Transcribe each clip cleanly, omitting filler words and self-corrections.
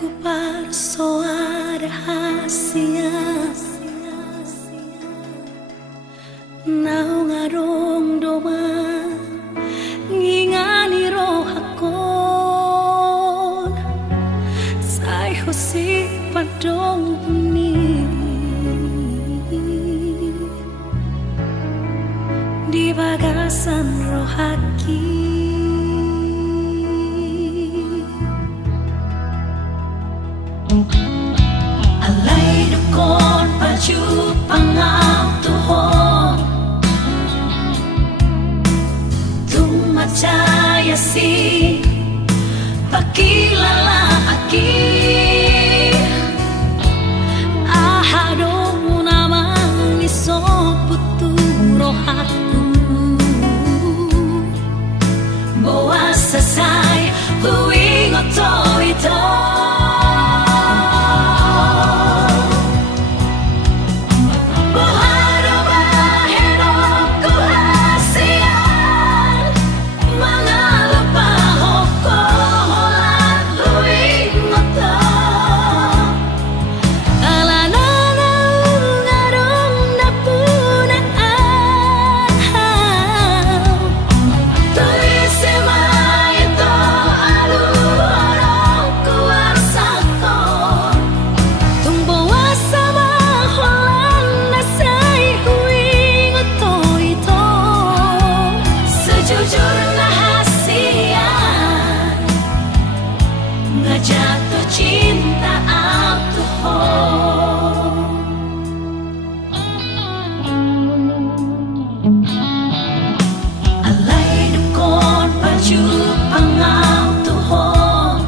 ku persoa rahasia nau ngarong doma ngingani roh akon sai husi padong ni di bagasan roh haki. Alay dukon paju pangau tuhon tumacaya si pakilala aki ahadong namang isoputu rohaku bawa sasay huwing oto-ito. Jatuh cinta aku alay dukon paju pangau tuhon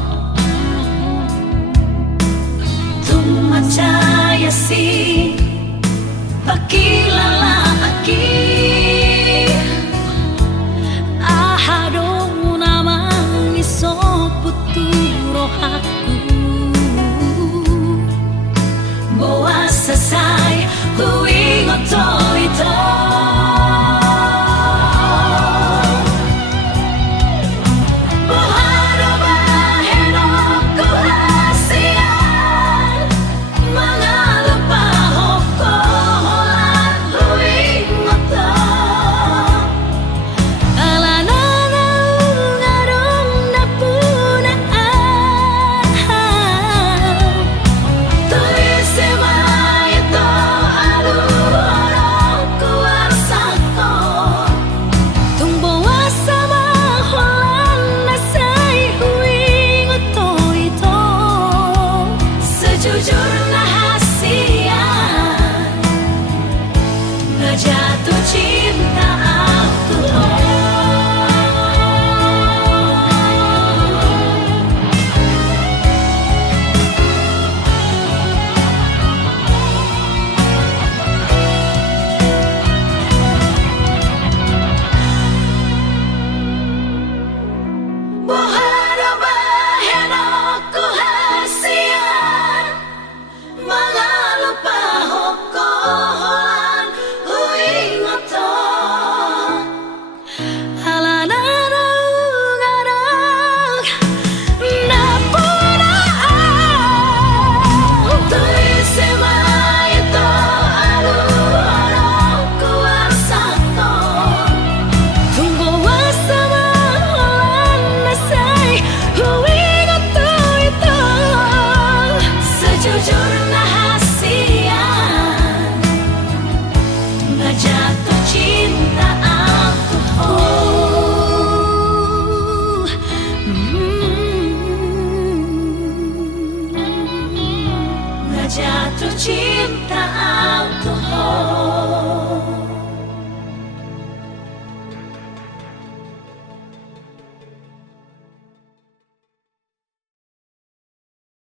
tumacaya si pakilala aki ahadong namang isoputu rohaku bawa sasay huwing oto-ito. Jatuh cinta aku jatuh cinta aku jatuh cinta aku